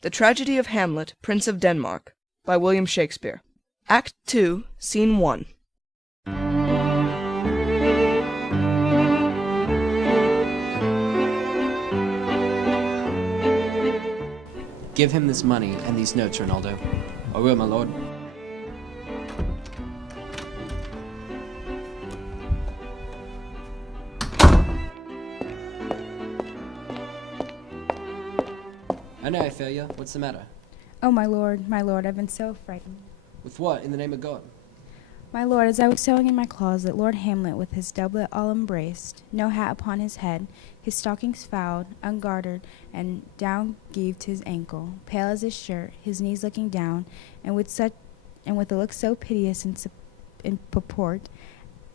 The Tragedy of Hamlet, Prince of Denmark, by William Shakespeare. Act 2, Scene 1. Give him this money and these notes, Ronaldo. I will, my lord. I know I fail you. What's the matter? Oh, my lord, I've been so frightened. With what, in the name of God? My lord, as I was sewing in my closet, Lord Hamlet, with his doublet all embraced, no hat upon his head, his stockings fouled, ungartered, and down geaved to his ankle, pale as his shirt, his knees looking down, and with a look so piteous in purport,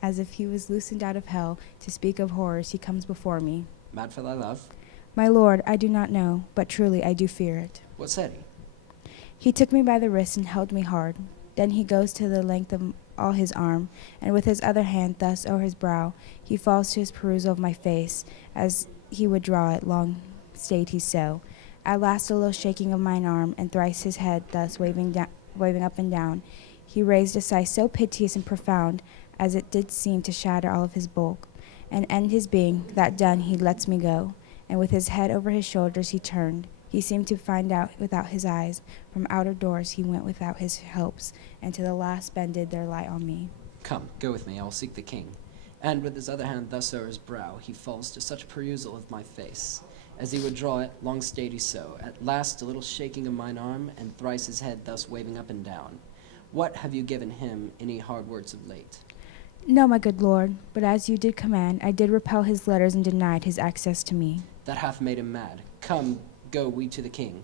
as if he was loosened out of hell, to speak of horrors, he comes before me. Mad for thy love? My lord, I do not know, but truly I do fear it. What said he? He took me by the wrist and held me hard. Then he goes to the length of all his arm, and with his other hand thus o'er his brow, he falls to his perusal of my face, as he would draw it, long stayed he so. At last a little shaking of mine arm, and thrice his head thus waving up and down, he raised a sigh so piteous and profound, as it did seem to shatter all of his bulk, and end his being. That done, he lets me go, and with his head over his shoulders he turned. He seemed to find out without his eyes. From outer doors he went without his helps, and to the last bended their light on me. Come, go with me, I will seek the king. And with his other hand thus o'er his brow, he falls to such perusal of my face, as he would draw it, long stayed he so. At last a little shaking of mine arm, and thrice his head thus waving up and down. What have you given him any hard words of late? No, my good lord, but as you did command, I did repel his letters and denied his access to me. That hath made him mad. Come, go we to the king.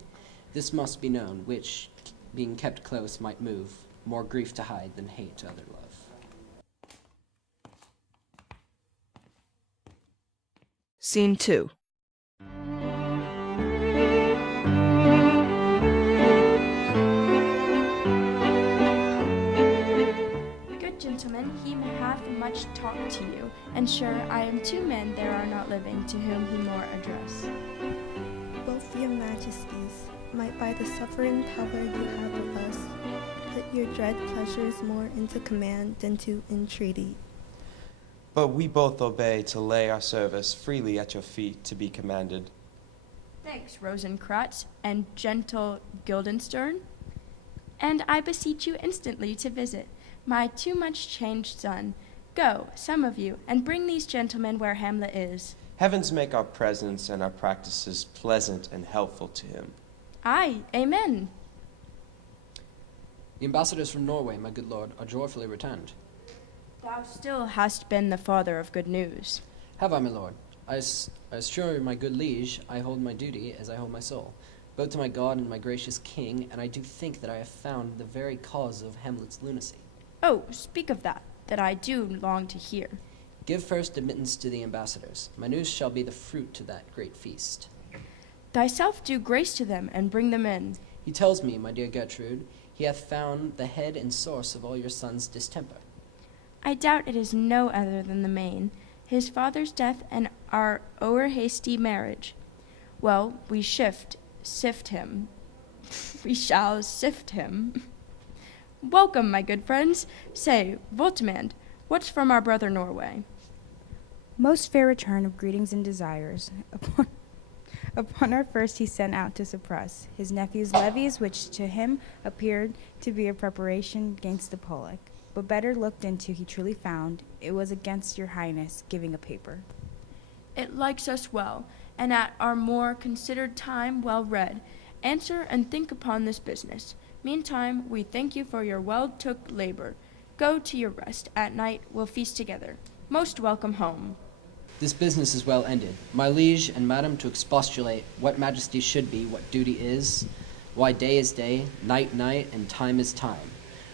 This must be known, which, being kept close, might move more grief to hide than hate to other love. Scene 2. Good gentlemen, he hath much talked to you, and sure I am two men there are not living to whom he more address. Both your majesties might by the sovereign power you have of us put your dread pleasures more into command than to entreaty. But we both obey to lay our service freely at your feet to be commanded. Thanks, Rosencrantz and gentle Guildenstern. And I beseech you instantly to visit my too much changed son. Go, some of you, and bring these gentlemen where Hamlet is. Heavens make our presence and our practices pleasant and helpful to him. Aye, amen. The ambassadors from Norway, my good lord, are joyfully returned. Thou still hast been the father of good news. Have I, my lord? I assure you, my good liege, I hold my duty as I hold my soul, both to my God and my gracious king, and I do think that I have found the very cause of Hamlet's lunacy. Oh, speak of that I do long to hear. Give first admittance to the ambassadors. My news shall be the fruit to that great feast. Thyself do grace to them, and bring them in. He tells me, my dear Gertrude, he hath found the head and source of all your son's distemper. I doubt it is no other than the main, his father's death and our o'er-hasty marriage. Well, we sift him. We shall sift him. Welcome, my good friends. Say, Voltimand, what's from our brother Norway? Most fair return of greetings and desires. Upon our first he sent out to suppress his nephew's levies, which to him appeared to be a preparation against the Pollock. But better looked into he truly found it was against your highness giving a paper. It likes us well, and at our more considered time well read. Answer and think upon this business. Meantime, we thank you for your well-took labor. Go to your rest. At night we'll feast together. Most welcome home. This business is well ended. My liege and madam to expostulate what majesty should be, what duty is, why day is day, night, and time is time.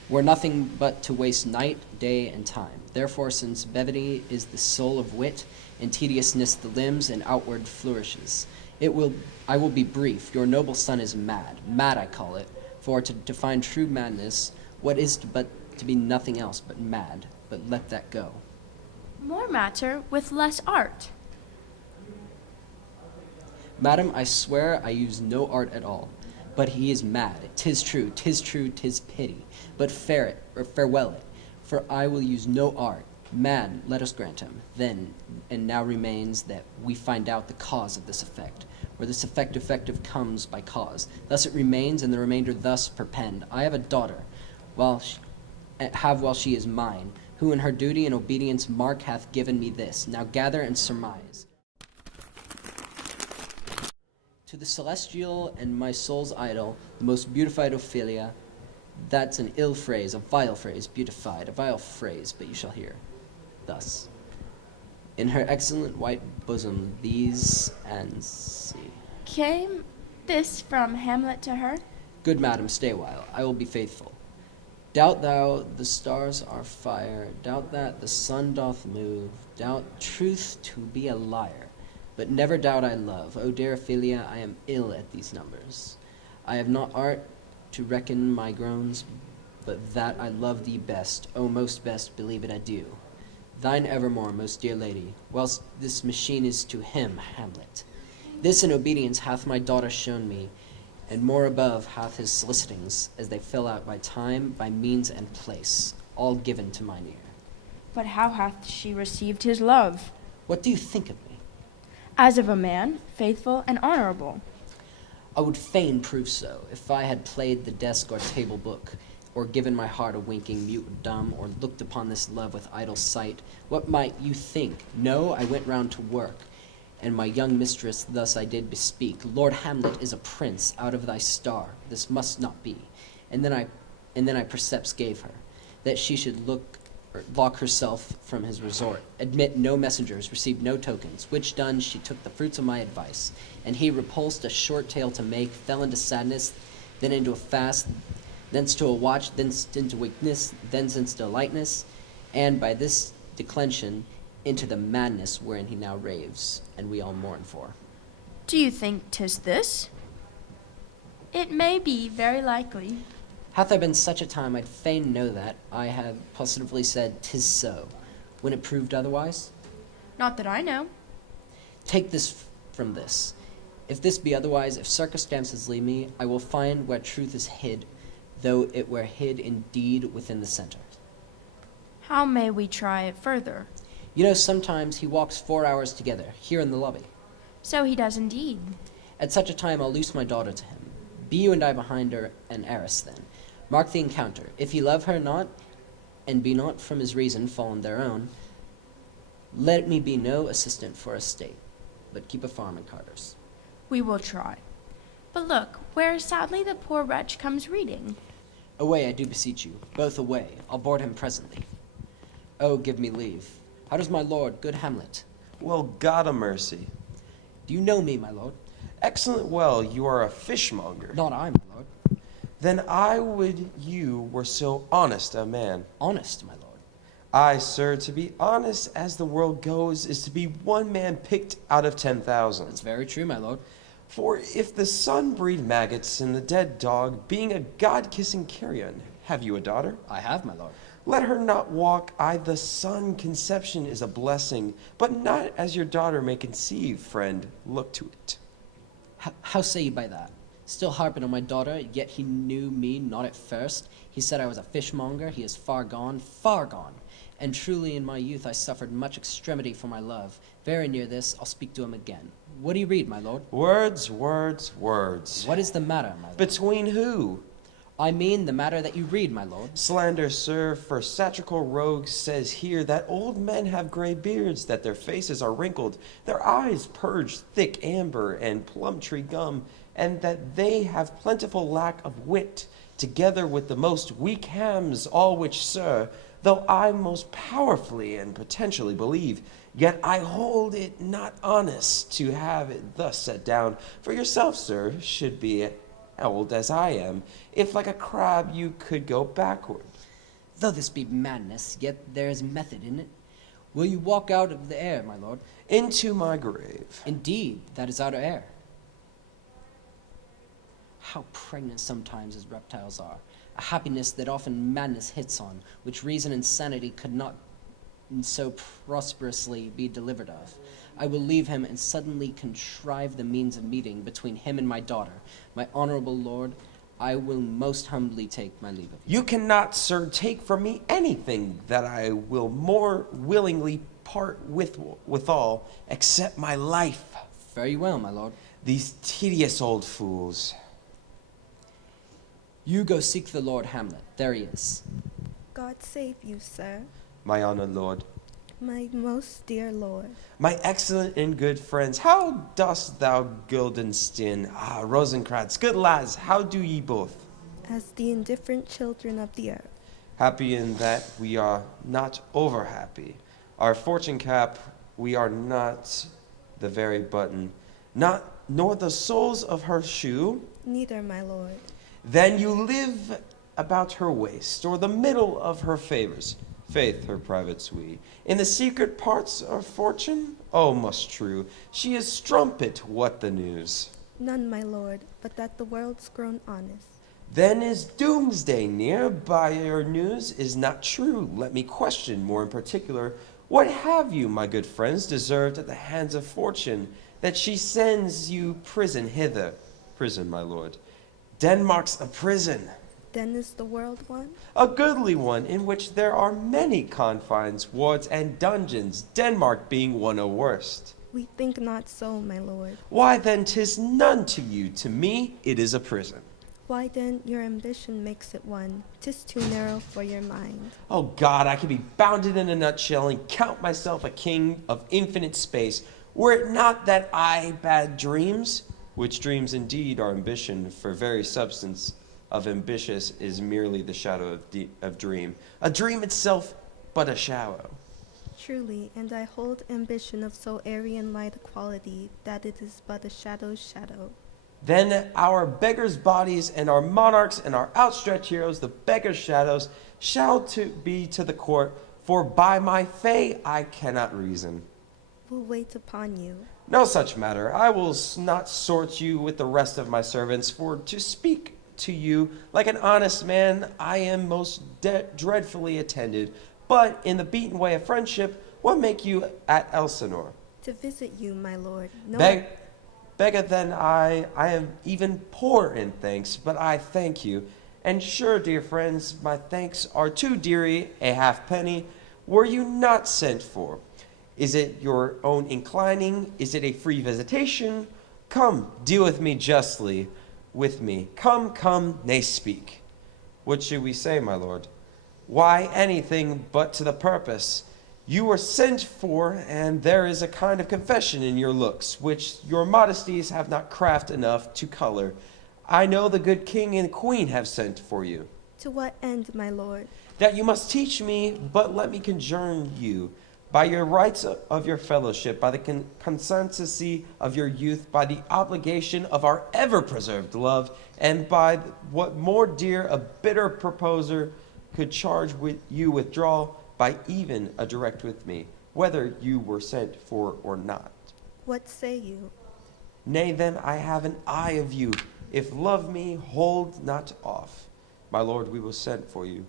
We're nothing but to waste night, day, and time. Therefore, since brevity is the soul of wit, and tediousness the limbs and outward flourishes, I will be brief. Your noble son is mad I call it, for to define true madness, what is but to be nothing else but mad, but let that go. More matter with less art. Madam, I swear I use no art at all. But he is mad. 'Tis true, 'tis true, 'tis pity. But farewell it, for I will use no art. Mad, let us grant him. Then, and now remains that we find out the cause of this effect, where this effect effective comes by cause. Thus it remains, and the remainder thus perpend. I have a daughter, while she is mine, who in her duty and obedience mark hath given me this. Now gather and surmise. To the celestial and my soul's idol, the most beautified Ophelia, that's an ill phrase, a vile phrase, beautified, a vile phrase, but you shall hear. Thus, in her excellent white bosom, these and see. Came this from Hamlet to her? Good madam, stay a while, I will be faithful. Doubt thou the stars are fire, doubt that the sun doth move, doubt truth to be a liar, but never doubt I love. O dear Ophelia, I am ill at these numbers. I have not art to reckon my groans, but that I love thee best, O most best, believe it I do. Thine evermore, most dear lady, whilst this machine is to him, Hamlet. This in obedience hath my daughter shown me, and more above hath his solicitings, as they fill out by time, by means and place, all given to mine ear. But how hath she received his love? What do you think of me? As of a man, faithful and honorable. I would fain prove so, if I had played the desk or table book, or given my heart a winking, mute or dumb, or looked upon this love with idle sight. What might you think? No, I went round to work, and my young mistress thus I did bespeak. Lord Hamlet is a prince out of thy star. This must not be. And then I precepts gave her, that she should lock herself from his resort, admit no messengers, receive no tokens, which done, she took the fruits of my advice. And he repulsed a short tale to make, fell into sadness, then into a fast, thence to a watch, thence into weakness, thence into lightness, and by this declension into the madness wherein he now raves, and we all mourn for. Do you think 'tis this? It may be, very likely. Hath there been such a time, I'd fain know that I have positively said 'tis so, when it proved otherwise? Not that I know. Take this from this. If this be otherwise, if circumstances lead me, I will find where truth is hid, though it were hid indeed within the center. How may we try it further? You know, sometimes he walks 4 hours together, here in the lobby. So he does indeed. At such a time I'll loose my daughter to him. Be you and I behind her, and heiress then. Mark the encounter. If he love her not, and be not from his reason fallen their own, let me be no assistant for a state, but keep a farm in Carter's. We will try. But look, where sadly the poor wretch comes reading. Away, I do beseech you, both away. I'll board him presently. Oh, give me leave. How does my lord, good Hamlet? Well, God a mercy. Do you know me, my lord? Excellent well, you are a fishmonger. Not I, my lord. Then I would you were so honest a man. Honest, my lord. Aye, sir, to be honest as the world goes is to be one man picked out of 10,000. That's very true, my lord. For if the sun breed maggots and the dead dog, being a god-kissing carrion, have you a daughter? I have, my lord. Let her not walk, the son conception is a blessing, but not as your daughter may conceive, friend, look to it. How say you by that? Still harping on my daughter, yet he knew me not at first. He said I was a fishmonger, he is far gone, far gone. And truly in my youth I suffered much extremity for my love. Very near this, I'll speak to him again. What do you read, my lord? Words, words, words. What is the matter, my lord? Between who? I mean the matter that you read, my lord. Slander, sir, for satirical rogue says here that old men have gray beards, that their faces are wrinkled, their eyes purged thick amber and plum tree gum, and that they have plentiful lack of wit, together with the most weak hams, all which, sir, though I most powerfully and potentially believe, yet I hold it not honest to have it thus set down. For yourself, sir, should be old as I am, if like a crab you could go backward. Though this be madness, yet there is method in it. Will you walk out of the air, my lord? Into my grave. Indeed, that is outer air. How pregnant sometimes as reptiles are, a happiness that often madness hits on, which reason and sanity could not and so prosperously be delivered of. I will leave him and suddenly contrive the means of meeting between him and my daughter. My honorable lord, I will most humbly take my leave of you. You cannot, sir, take from me anything that I will more willingly part withal, except my life. Very well, my lord. These tedious old fools. You go seek the Lord Hamlet. There he is. God save you, sir. My honored lord. My most dear lord. My excellent and good friends, how dost thou Guildenstern? Rosencrantz, good lads, how do ye both? As the indifferent children of the earth. Happy in that we are not over happy. Our fortune cap, we are not the very button, nor the soles of her shoe. Neither, my lord. Then you live about her waist, or the middle of her favors. Faith, her private sweet. In the secret parts of fortune, oh, most true, she is strumpet, what the news? None, my lord, but that the world's grown honest. Then is doomsday near, by your news is not true. Let me question more in particular, what have you, my good friends, deserved at the hands of fortune, that she sends you prison hither? Prison, my lord. Denmark's a prison. Then is the world one? A goodly one, in which there are many confines, wards, and dungeons, Denmark being one of worst. We think not so, my lord. Why then 'tis none to you, to me it is a prison. Why then your ambition makes it one? 'Tis too narrow for your mind. Oh God, I could be bounded in a nutshell and count myself a king of infinite space, were it not that I bad dreams, which dreams indeed are ambition, for very substance of ambitious is merely the shadow of dream. A dream itself but a shadow. Truly, and I hold ambition of so airy and light a quality, that it is but a shadow's shadow. Then our beggars' bodies and our monarchs and our outstretched heroes, the beggars' shadows, shall be to the court, for by my fay I cannot reason. Will wait upon you. No such matter. I will not sort you with the rest of my servants, for to speak to you like an honest man, I am most dreadfully attended. But in the beaten way of friendship, what make you at Elsinore? To visit you, my lord. No, Beggar then I am even poor in thanks, but I thank you. And sure, dear friends, my thanks are too dearie a halfpenny, were you not sent for. Is it your own inclining? Is it a free visitation? Come, deal with me justly. With me. Come, nay, speak. What should we say, my lord? Why, anything but to the purpose. You were sent for, and there is a kind of confession in your looks, which your modesties have not craft enough to color. I know the good king and queen have sent for you. To what end, my lord? That you must teach me, but let me conjure you, by your rights of your fellowship, by the constancy of your youth, by the obligation of our ever-preserved love, and by what more dear a bitter proposer could charge with you withdraw, by even a direct with me, whether you were sent for or not. What say you? Nay, then I have an eye of you. If love me, hold not off. My lord, we will send for you.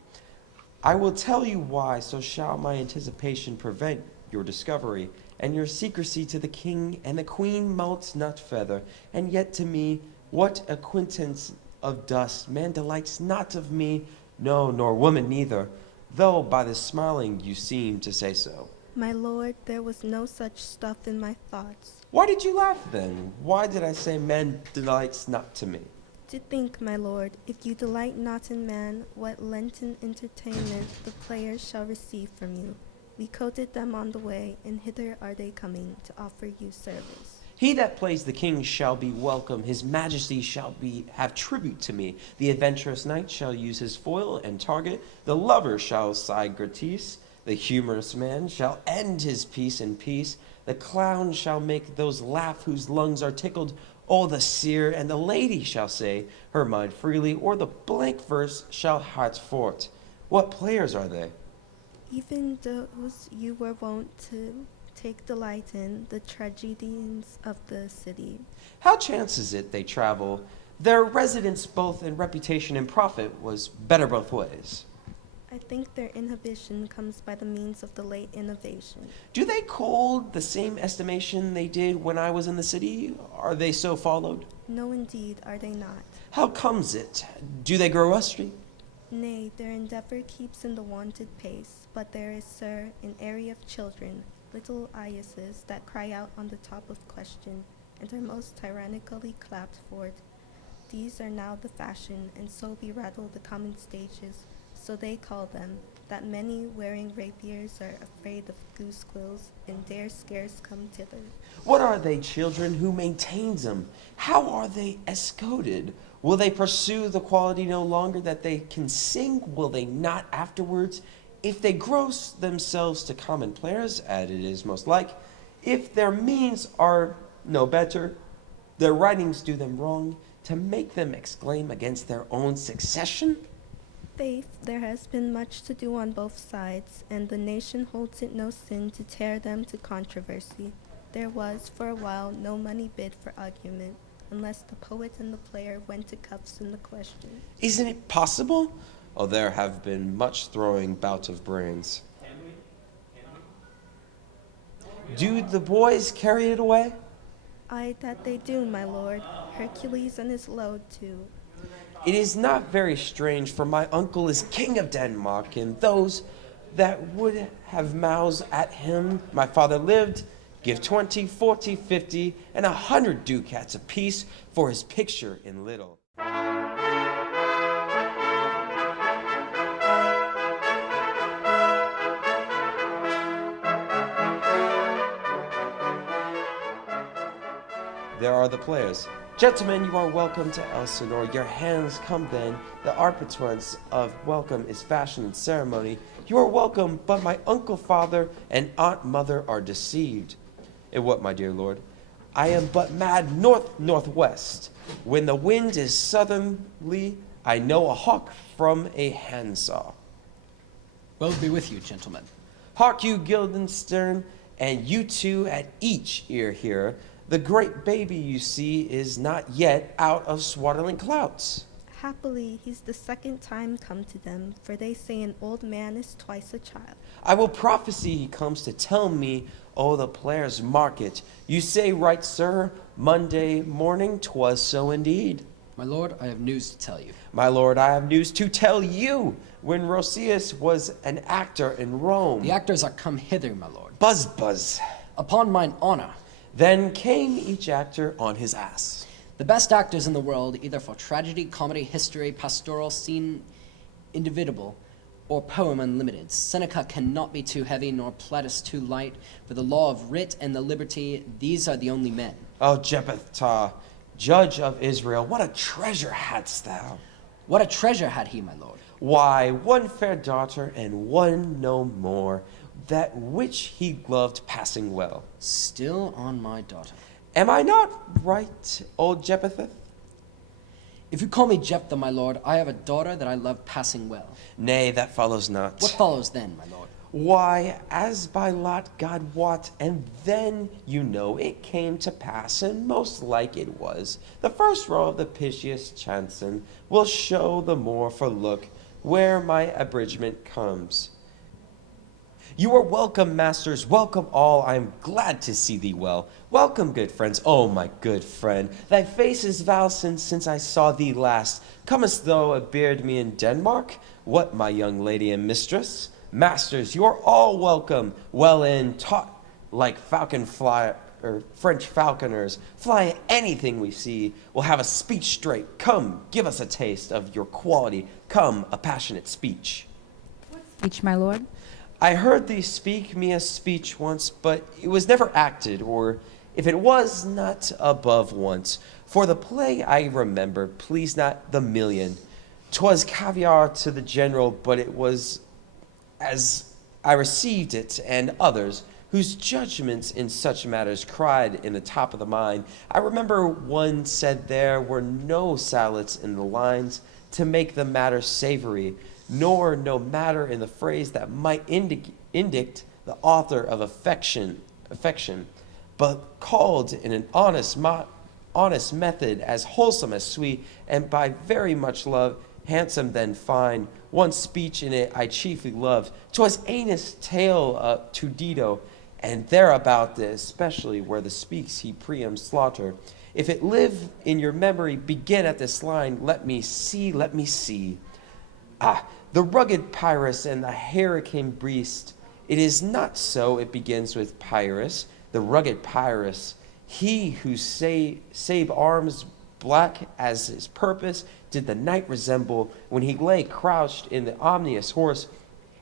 I will tell you why, so shall my anticipation prevent your discovery, and your secrecy to the king and the queen melts not feather. And yet to me, what acquaintance of dust, man delights not of me, no, nor woman neither, though by the smiling you seem to say so. My lord, there was no such stuff in my thoughts. Why did you laugh then? Why did I say man delights not to me? To think, my lord, if you delight not in man, what Lenten entertainment the players shall receive from you. We coated them on the way, and hither are they coming to offer you service. He that plays the king shall be welcome. His majesty shall have tribute to me. The adventurous knight shall use his foil and target. The lover shall sigh gratis. The humorous man shall end his piece in peace. The clown shall make those laugh whose lungs are tickled. Oh, the seer and the lady shall say her mind freely, or the blank verse shall heart fort. What players are they? Even those you were wont to take delight in, the tragedians of the city. How chances it they travel? Their residence both in reputation and profit was better both ways. I think their inhibition comes by the means of the late innovation. Do they hold the same estimation they did when I was in the city? Are they so followed? No, indeed, are they not? How comes it? Do they grow rusty? Nay, their endeavor keeps in the wonted pace, but there is, sir, an area of children, little Iases, that cry out on the top of question, and are most tyrannically clapped forth. These are now the fashion, and so be rattle the common stages, so they call them, that many wearing rapiers are afraid of goose quills, and dare scarce come thither. What are they, children? Who maintains them? How are they escorted? Will they pursue the quality no longer that they can sing? Will they not afterwards? If they gross themselves to common players, as it is most like, if their means are no better, their writings do them wrong, to make them exclaim against their own succession? Faith, there has been much to do on both sides, and the nation holds it no sin to tear them to controversy. There was, for a while, no money bid for argument, unless the poet and the player went to cuffs in the question. Isn't it possible? Oh, there have been much throwing bout of brains. Do the boys carry it away? Aye, that they do, my lord. Hercules and his load, too. It is not very strange, for my uncle is king of Denmark, and those that would have mouths at him, my father lived, give 20, 40, 50, and 100 ducats apiece for his picture in little. There are the players. Gentlemen, you are welcome to Elsinore. Your hands come then. The arbitrance of welcome is fashion and ceremony. You are welcome, but my uncle father and aunt mother are deceived. In what, my dear lord? I am but mad northwest. When the wind is southerly, I know a hawk from a handsaw. Well be with you, gentlemen. Hark you, Guildenstern, and you two at each ear here. The great baby you see is not yet out of swaddling clouds. Happily, he's the second time come to them, for they say an old man is twice a child. I will prophesy he comes to tell me, oh, the players mark it. You say right, sir, Monday morning 'twas so indeed. My lord, I have news to tell you. My lord, I have news to tell you. When Roscius was an actor in Rome. The actors are come hither, my lord. Buzz, buzz. Upon mine honor. Then came each actor on his ass. The best actors in the world, either for tragedy, comedy, history, pastoral, scene individual, or poem unlimited. Seneca cannot be too heavy, nor Plautus too light. For the law of writ and the liberty, these are the only men. O Jephthah, judge of Israel, what a treasure hadst thou! What a treasure had he, my lord! Why, one fair daughter, and one no more, that which he loved passing well. Still on my daughter. Am I not right, old Jephthah? If you call me Jephthah, my lord, I have a daughter that I love passing well. Nay, that follows not. What follows then, my lord? Why, as by lot God wot, and then, you know, it came to pass, and most like it was. The first row of the piteous chanson will show the more for look where my abridgment comes. You are welcome, masters, welcome all. I am glad to see thee well. Welcome, good friends. Oh, my good friend, thy face is valsent since I saw thee last. Comest thou abeard me in Denmark? What, my young lady and mistress? Masters, you are all welcome. Well in, taught like French falconers, fly at anything we see. We'll have a speech straight. Come, give us a taste of your quality. Come, a passionate speech. Speech, my lord. I heard thee speak me a speech once, but it was never acted, or if it was, not above once. For the play I remember pleased not the million. 'Twas caviar to the general, but it was as I received it, and others, whose judgments in such matters cried in the top of the mind. I remember one said there were no salads in the lines to make the matter savory, nor no matter in the phrase that might indict the author of affection, but called in an honest method, as wholesome as sweet, and by very much love, handsome than fine. One speech in it I chiefly loved. 'Twas Anus' tale to Dido, and thereabout this, especially where the speaks he Priam slaughter. If it live in your memory, begin at this line, let me see, let me see. Ah, the rugged Pyrrhus and the hurricane breast. It is not so, it begins with Pyrrhus, the rugged Pyrrhus. He who save arms black as his purpose did the knight resemble when he lay crouched in the omnious horse,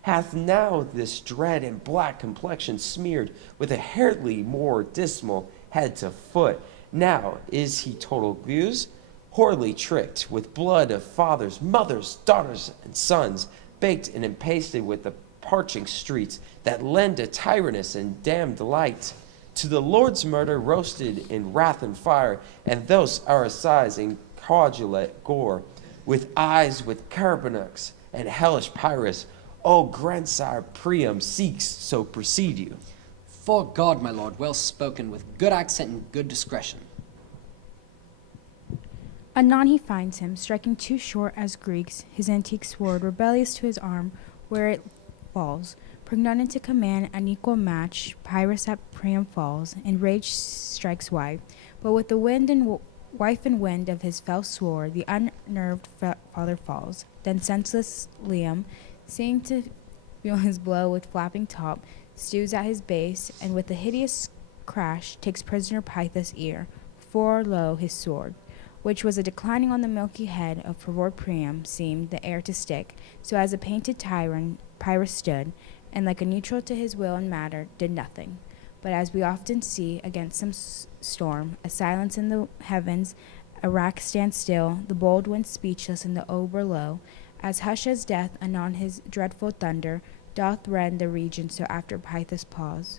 hath now this dread and black complexion smeared with a hardly more dismal head to foot. Now is he total guise, horribly tricked with blood of fathers, mothers, daughters, and sons, baked and empasted with the parching streets that lend a tyrannous and damned delight. To the Lord's murder roasted in wrath and fire, and those are sighs in caudulate gore, with eyes with carbuncle and hellish Pyrrhus. O grandsire Priam seeks, so proceed you. For God, my lord, well spoken, with good accent and good discretion. Anon he finds him, striking too short as Greeks, his antique sword rebellious to his arm, where it falls. Pregnant to command an equal match, Pyrrhus at Priam falls, and rage strikes wife. But with the wind and wife and wind of his fell sword, the unnerved father falls. Then senseless Liam, seeming to feel his blow with flapping top, stews at his base, and with a hideous crash takes prisoner Pythus' ear, for lo his sword, which was a declining on the milky head of froward Priam, seemed the air to stick, so as a painted tyrant Pyrrhus stood, and like a neutral to his will and matter, did nothing. But as we often see against some storm, a silence in the heavens, a rack stands still, the bold wind speechless in the ober low, as hush as death anon his dreadful thunder doth rend the region, so after Pythus pause.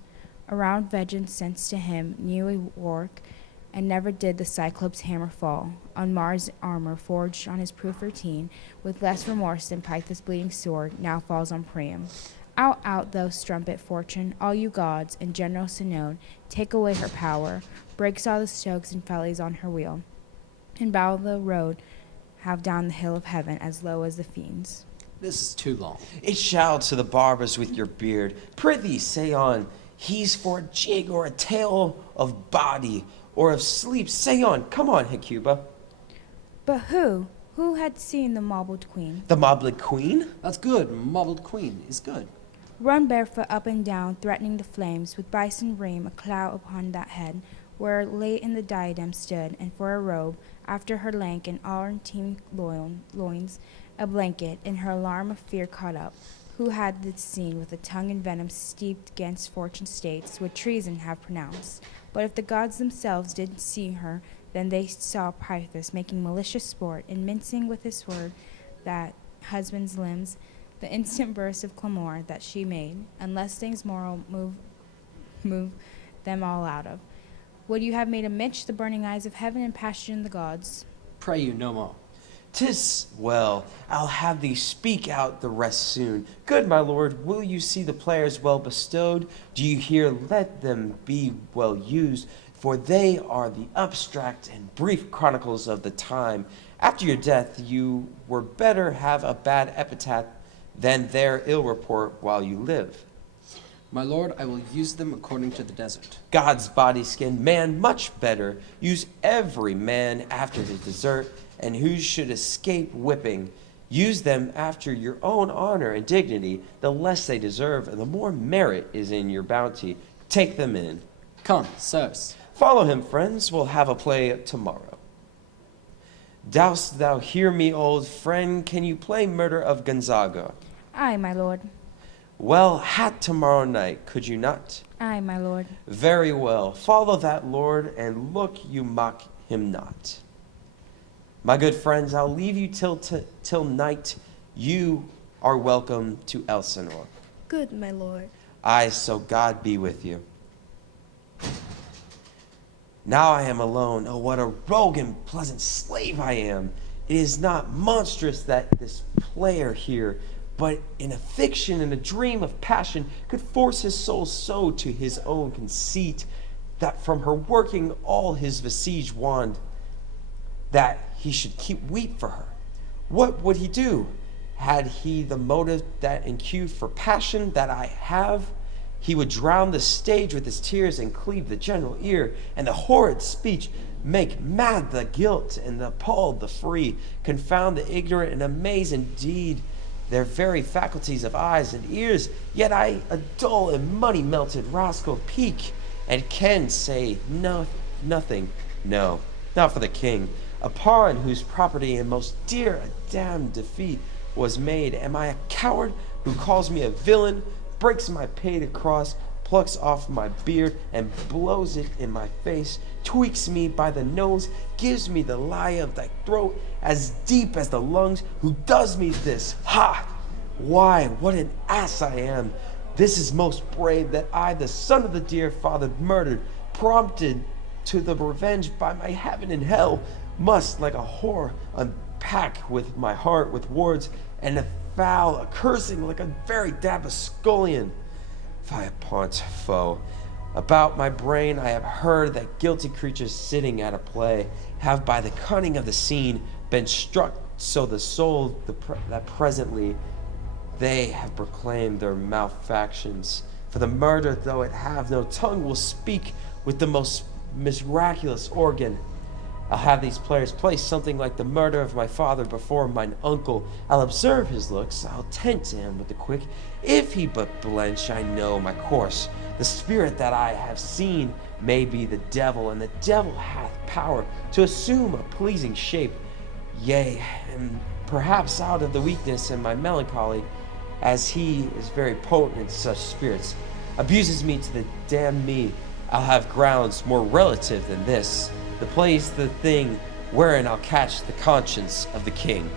Around vengeance sends to him new a work, and never did the Cyclops' hammer fall on Mars' armor forged on his proof routine, with less remorse than Pythus' bleeding sword now falls on Priam. Out, out, thou strumpet fortune, all you gods, and general synod, take away her power, breaks all the stokes and fellies on her wheel, and bow the road, have down the hill of heaven as low as the fiends. This is too long. It shall to the barbers with your beard. Prithee, say on, he's for a jig or a tale of body, or of sleep. Say on, come on, Hecuba. But who? Who had seen the marbled queen? The mobled queen? That's good. Mobbled queen is good. Run barefoot up and down, threatening the flames, with bison ream a cloud upon that head, where late in the diadem stood, and for a robe, after her lank and all her teeming loins, a blanket, in her alarm of fear caught up. Who had this scene with a tongue in venom steeped against fortune states, would treason have pronounced. But if the gods themselves did see her, then they saw Pythus making malicious sport, and mincing with his sword that husband's limbs, the instant burst of clamor that she made, unless things moral move them all out of. Would you have made a Mitch the burning eyes of heaven and passion the gods? Pray you no more. 'Tis well, I'll have thee speak out the rest soon. Good my lord, will you see the players well bestowed? Do you hear, let them be well used, for they are the abstract and brief chronicles of the time. After your death you were better have a bad epitaph than their ill report while you live. My lord, I will use them according to the desert. God's body skin, man much better. Use every man after his desert, and who should escape whipping. Use them after your own honor and dignity. The less they deserve, and the more merit is in your bounty. Take them in. Come, sirs. Follow him, friends. We'll have a play tomorrow. Dost thou hear me, old friend? Can you play Murder of Gonzaga? Aye, my lord. Well, hat tomorrow night, could you not? Aye, my lord. Very well. Follow that lord, and look you mock him not. My good friends, I'll leave you till night. You are welcome to Elsinore. Good, my lord. Aye, so God be with you. Now I am alone. Oh, what a rogue and pleasant slave I am. It is not monstrous that this player here, but in a fiction and a dream of passion, could force his soul so to his own conceit, that from her working all his visage wand, that he should keep weep for her. What would he do? Had he the motive that in cue for passion that I have? He would drown the stage with his tears and cleave the general ear, and the horrid speech make mad the guilt and appall the free, confound the ignorant and amaze indeed their very faculties of eyes and ears. Yet I, a dull and money-melted rascal, peak, and can say nothing, no, not for the king, upon whose property and most dear a damned defeat was made. Am I a coward who calls me a villain, breaks my painted cross, plucks off my beard and blows it in my face, tweaks me by the nose, gives me the lie of thy throat as deep as the lungs, who does me this? Ha! Why, what an ass I am! This is most brave, that I, the son of the dear father murdered, prompted to the revenge by my heaven and hell, must like a whore unpack with my heart with words, and a foul, a cursing like a very Dabascolian. Viapont foe. About my brain I have heard that guilty creatures sitting at a play have by the cunning of the scene been struck so the soul that presently they have proclaimed their malefactions. For the murder, though it have no tongue, will speak with the most miraculous organ. I'll have these players place something like the murder of my father before mine uncle. I'll observe his looks, I'll tend to him with the quick. If he but blench, I know my course. The spirit that I have seen may be the devil, and the devil hath power to assume a pleasing shape. Yea, and perhaps out of the weakness and my melancholy, as he is very potent in such spirits, abuses me to the damn me. I'll have grounds more relative than this. The play's the thing wherein I'll catch the conscience of the king.